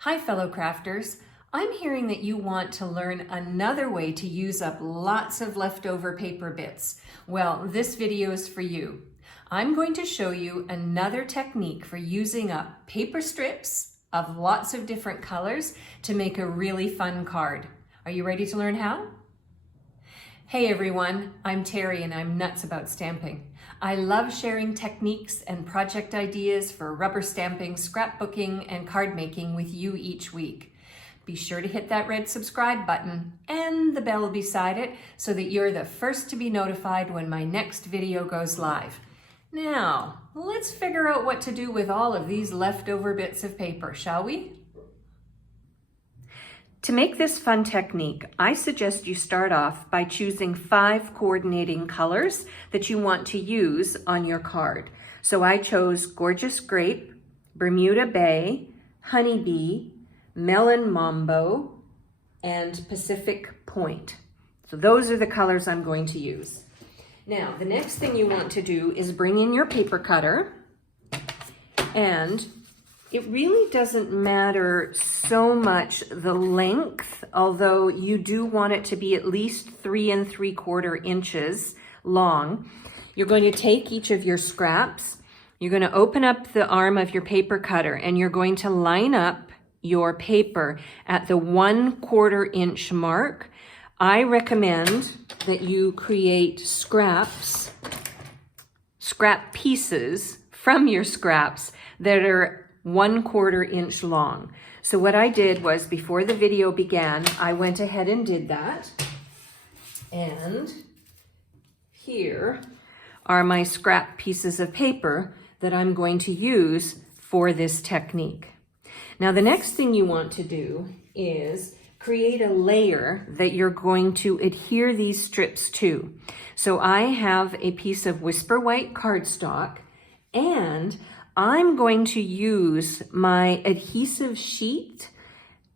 Hi, fellow crafters. I'm hearing that you want to learn another way to use up lots of leftover paper bits. Well, this video is for you. I'm going to show you another technique for using up paper strips of lots of different colors to make a really fun card. Are you ready to learn how? Hey everyone, I'm Terry and I'm nuts about stamping. I love sharing techniques and project ideas for rubber stamping, scrapbooking, and card making with you each week. Be sure to hit that red subscribe button and the bell beside it so that you're the first to be notified when my next video goes live. Now, let's figure out what to do with all of these leftover bits of paper, shall we? To make this fun technique, I suggest you start off by choosing 5 coordinating colors that you want to use on your card. So I chose Gorgeous Grape, Bermuda Bay, Honeybee, Melon Mambo, and Pacific Point. So those are the colors I'm going to use. Now, the next thing you want to do is bring in your paper cutter, and it really doesn't matter so much the length, although you do want it to be at least 3 3/4 inches long. You're going to take each of your scraps, you're going to open up the arm of your paper cutter, and you're going to line up your paper at the 1/4 inch mark. I recommend that you create scrap pieces from your scraps that are 1/4 inch long. So what I did was, before the video began, I went ahead and did that. And here are my scrap pieces of paper that I'm going to use for this technique. Now, the next thing you want to do is create a layer that you're going to adhere these strips to. So I have a piece of Whisper White cardstock, and I'm going to use my adhesive sheet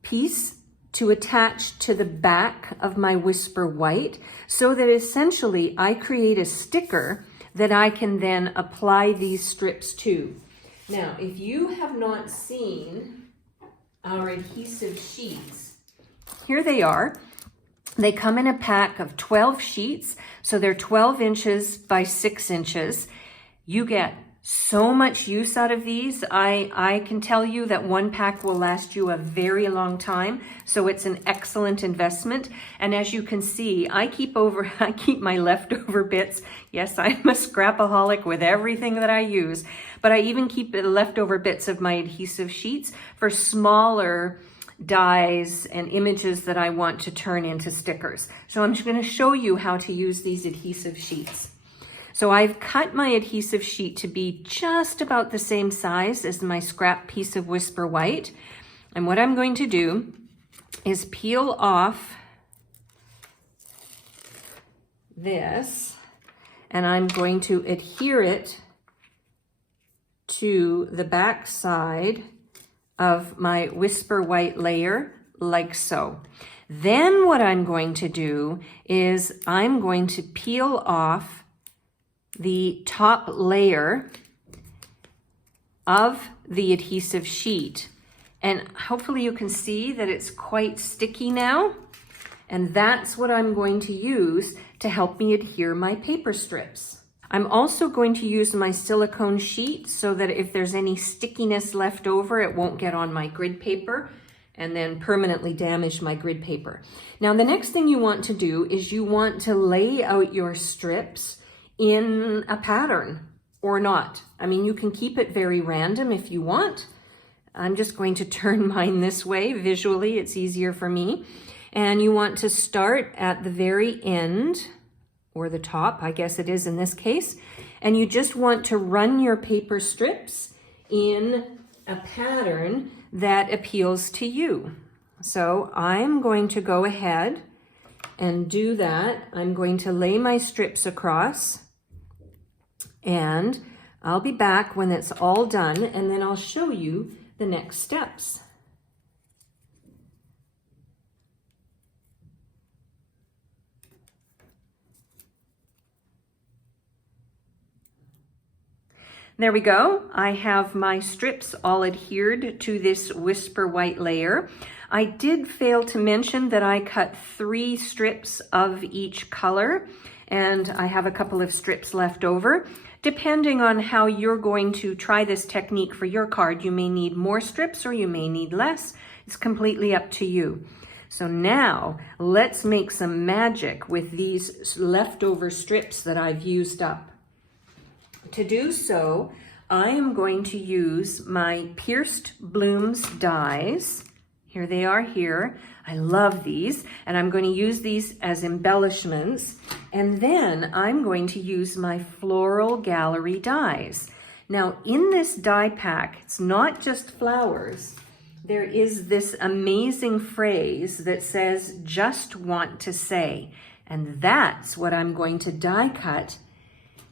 piece to attach to the back of my Whisper White, so that essentially I create a sticker that I can then apply these strips to. Now, if you have not seen our adhesive sheets, here they are. They come in a pack of 12 sheets, so they're 12 inches by 6 inches. You get so much use out of these. I can tell you that one pack will last you a very long time, so it's an excellent investment. And as you can see, I keep my leftover bits. Yes, I'm a scrapaholic with everything that I use, but I even keep the leftover bits of my adhesive sheets for smaller dies and images that I want to turn into stickers. So I'm just going to show you how to use these adhesive sheets. So I've cut my adhesive sheet to be just about the same size as my scrap piece of Whisper White. And what I'm going to do is peel off this, and I'm going to adhere it to the back side of my Whisper White layer, like so. Then what I'm going to do is I'm going to peel off the top layer of the adhesive sheet. And hopefully you can see that it's quite sticky now. And that's what I'm going to use to help me adhere my paper strips. I'm also going to use my silicone sheet so that if there's any stickiness left over, it won't get on my grid paper and then permanently damage my grid paper. Now, the next thing you want to do is you want to lay out your strips in a pattern or not. I mean, you can keep it very random if you want. I'm just going to turn mine this way. Visually, it's easier for me. And you want to start at the very end, or the top, I guess it is in this case, and you just want to run your paper strips in a pattern that appeals to you. So I'm going to go ahead and do that. I'm going to lay my strips across, and I'll be back when it's all done, and then I'll show you the next steps. There we go. I have my strips all adhered to this Whisper White layer. I did fail to mention that I cut 3 strips of each color, and I have a couple of strips left over. Depending on how you're going to try this technique for your card, you may need more strips or you may need less. It's completely up to you. So now let's make some magic with these leftover strips that I've used up. To do so, I am going to use my Pierced Blooms dies. Here they are here. I love these, and I'm going to use these as embellishments. And then I'm going to use my Floral Gallery dies. Now in this die pack, it's not just flowers. There is this amazing phrase that says, "Just want to say." And that's what I'm going to die cut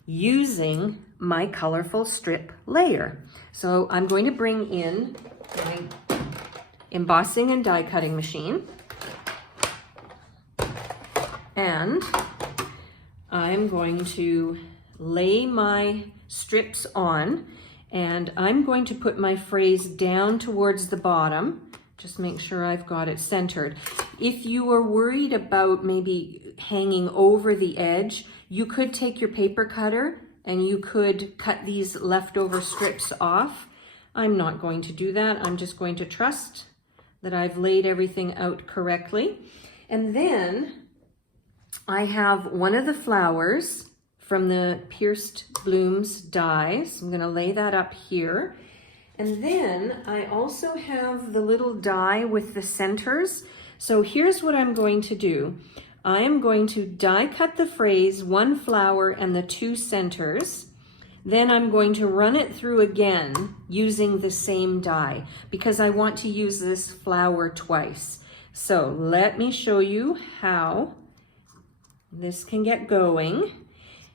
using my colorful strip layer. So I'm going to bring in my embossing and die cutting machine, and I'm going to lay my strips on, and I'm going to put my phrase down towards the bottom. Just make sure I've got it centered. If you are worried about maybe hanging over the edge, you could take your paper cutter and you could cut these leftover strips off. I'm not going to do that. I'm just going to trust that I've laid everything out correctly. And then I have one of the flowers from the Pierced Blooms dies. I'm going to lay that up here. And then I also have the little die with the centers. So here's what I'm going to do. I am going to die cut the phrase, 1 flower and the 2 centers. Then I'm going to run it through again using the same die because I want to use this flower twice. So let me show you how this can get going.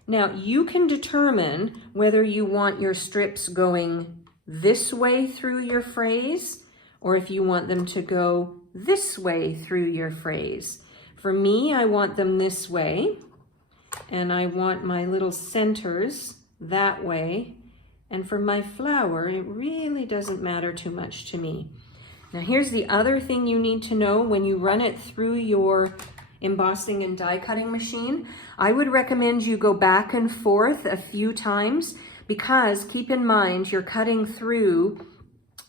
Now you can determine whether you want your strips going this way through your phrase or if you want them to go this way through your phrase. For me, I want them this way, and I want my little centers that way. And for my flower, it really doesn't matter too much to me. Now here's the other thing you need to know when you run it through your embossing and die cutting machine. I would recommend you go back and forth a few times because keep in mind you're cutting through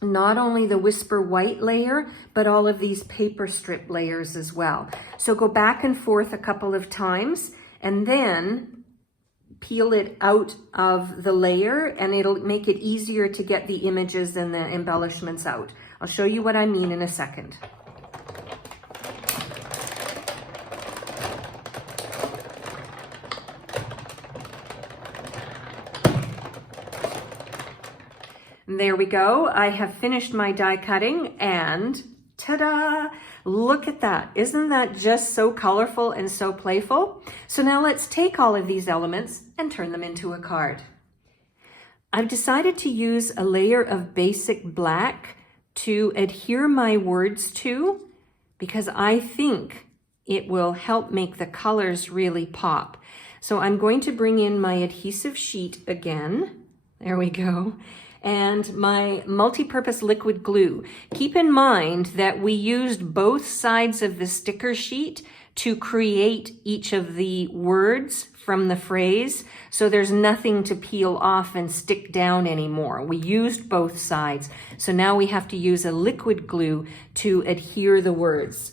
not only the Whisper White layer, but all of these paper strip layers as well. So go back and forth a couple of times and then peel it out of the layer and it'll make it easier to get the images and the embellishments out. I'll show you what I mean in a second. There we go. I have finished my die cutting and ta-da! Look at that. Isn't that just so colorful and so playful? So now let's take all of these elements and turn them into a card. I've decided to use a layer of basic black to adhere my words to because I think it will help make the colors really pop. So I'm going to bring in my adhesive sheet again. There we go. And my multi-purpose liquid glue. Keep in mind that we used both sides of the sticker sheet to create each of the words from the phrase, so there's nothing to peel off and stick down anymore. We used both sides, so now we have to use a liquid glue to adhere the words.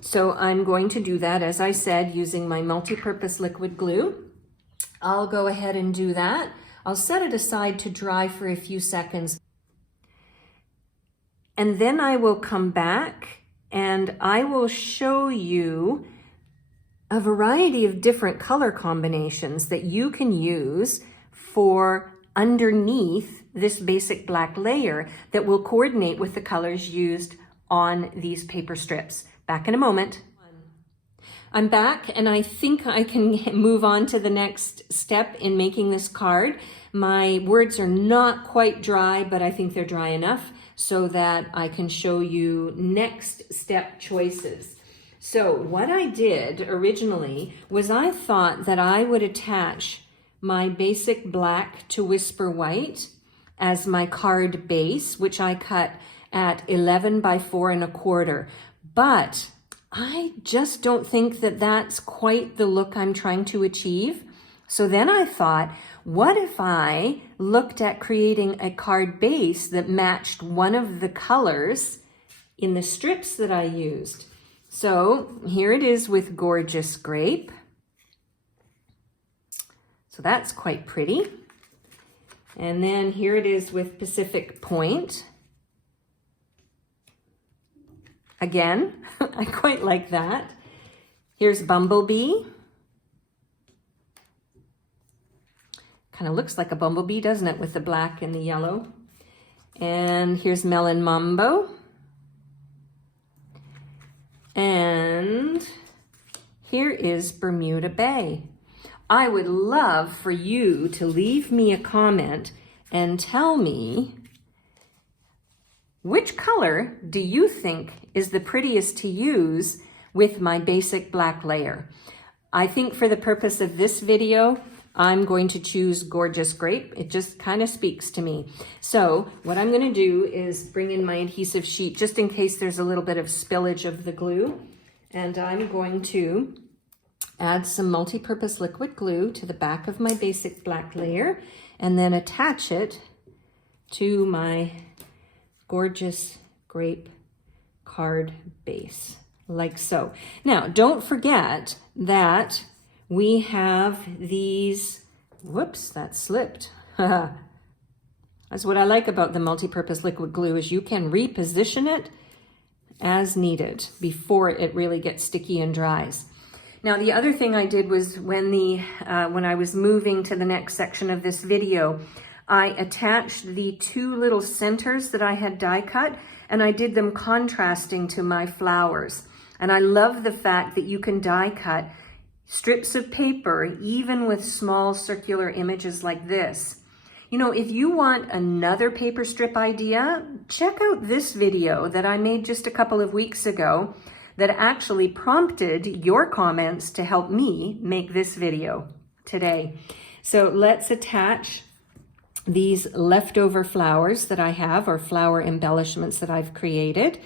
So I'm going to do that, as I said, using my multi-purpose liquid glue. I'll go ahead and do that. I'll set it aside to dry for a few seconds. And then I will come back and I will show you a variety of different color combinations that you can use for underneath this basic black layer that will coordinate with the colors used on these paper strips. Back in a moment. I'm back and I think I can move on to the next step in making this card. My words are not quite dry, but I think they're dry enough so that I can show you next step choices. So what I did originally was I thought that I would attach my basic black to Whisper White as my card base, which I cut at 11 by 4 1/4. But I just don't think that that's quite the look I'm trying to achieve. So then I thought, what if I looked at creating a card base that matched one of the colors in the strips that I used? So here it is with Gorgeous Grape. So that's quite pretty. And then here it is with Pacific Point. Again, I quite like that. Here's Bumblebee. Kind of looks like a bumblebee, doesn't it, with the black and the yellow. And here's Melon Mambo. And here is Bermuda Bay. I would love for you to leave me a comment and tell me, which color do you think is the prettiest to use with my basic black layer? I think for the purpose of this video, I'm going to choose Gorgeous Grape. It just kind of speaks to me. So what I'm going to do is bring in my adhesive sheet just in case there's a little bit of spillage of the glue. And I'm going to add some multi-purpose liquid glue to the back of my basic black layer and then attach it to my Gorgeous Grape card base, like so. Now, don't forget that we have these, whoops, that slipped. That's what I like about the multi-purpose liquid glue, is you can reposition it as needed before it really gets sticky and dries. Now, the other thing I did was when I was moving to the next section of this video, I attached the two little centers that I had die cut, and I did them contrasting to my flowers. And I love the fact that you can die cut strips of paper, even with small circular images like this. You know, if you want another paper strip idea, check out this video that I made just a couple of weeks ago that actually prompted your comments to help me make this video today. So let's attach these leftover flowers that I have, or flower embellishments that I've created.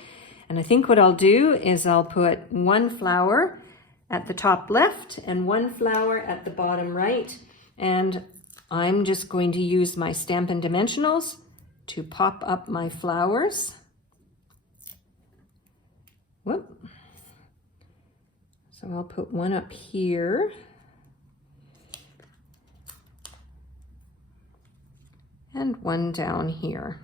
And I think what I'll do is I'll put one flower at the top left and one flower at the bottom right. And I'm just going to use my Stampin' Dimensionals to pop up my flowers. Whoop. So I'll put one up here. And one down here.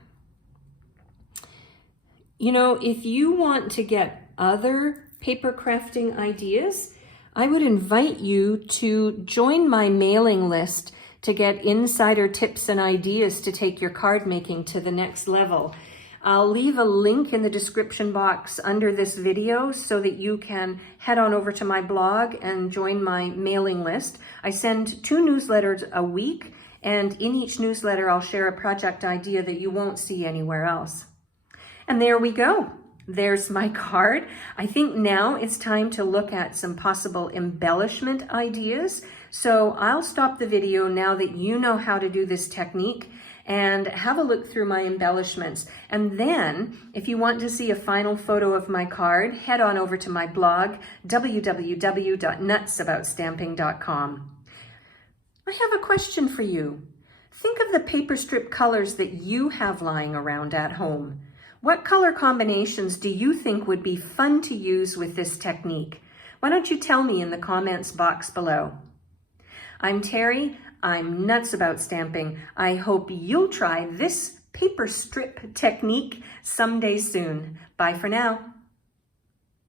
You know, if you want to get other paper crafting ideas, I would invite you to join my mailing list to get insider tips and ideas to take your card making to the next level. I'll leave a link in the description box under this video so that you can head on over to my blog and join my mailing list. I send 2 newsletters a week, and in each newsletter I'll share a project idea that you won't see anywhere else. And there we go. There's my card. I think now it's time to look at some possible embellishment ideas. So I'll stop the video now that you know how to do this technique and have a look through my embellishments. And then if you want to see a final photo of my card, head on over to my blog, www.nutsaboutstamping.com. I have a question for you. Think of the paper strip colors that you have lying around at home. What color combinations do you think would be fun to use with this technique? Why don't you tell me in the comments box below? I'm Terry. I'm nuts about stamping. I hope you'll try this paper strip technique someday soon. Bye for now.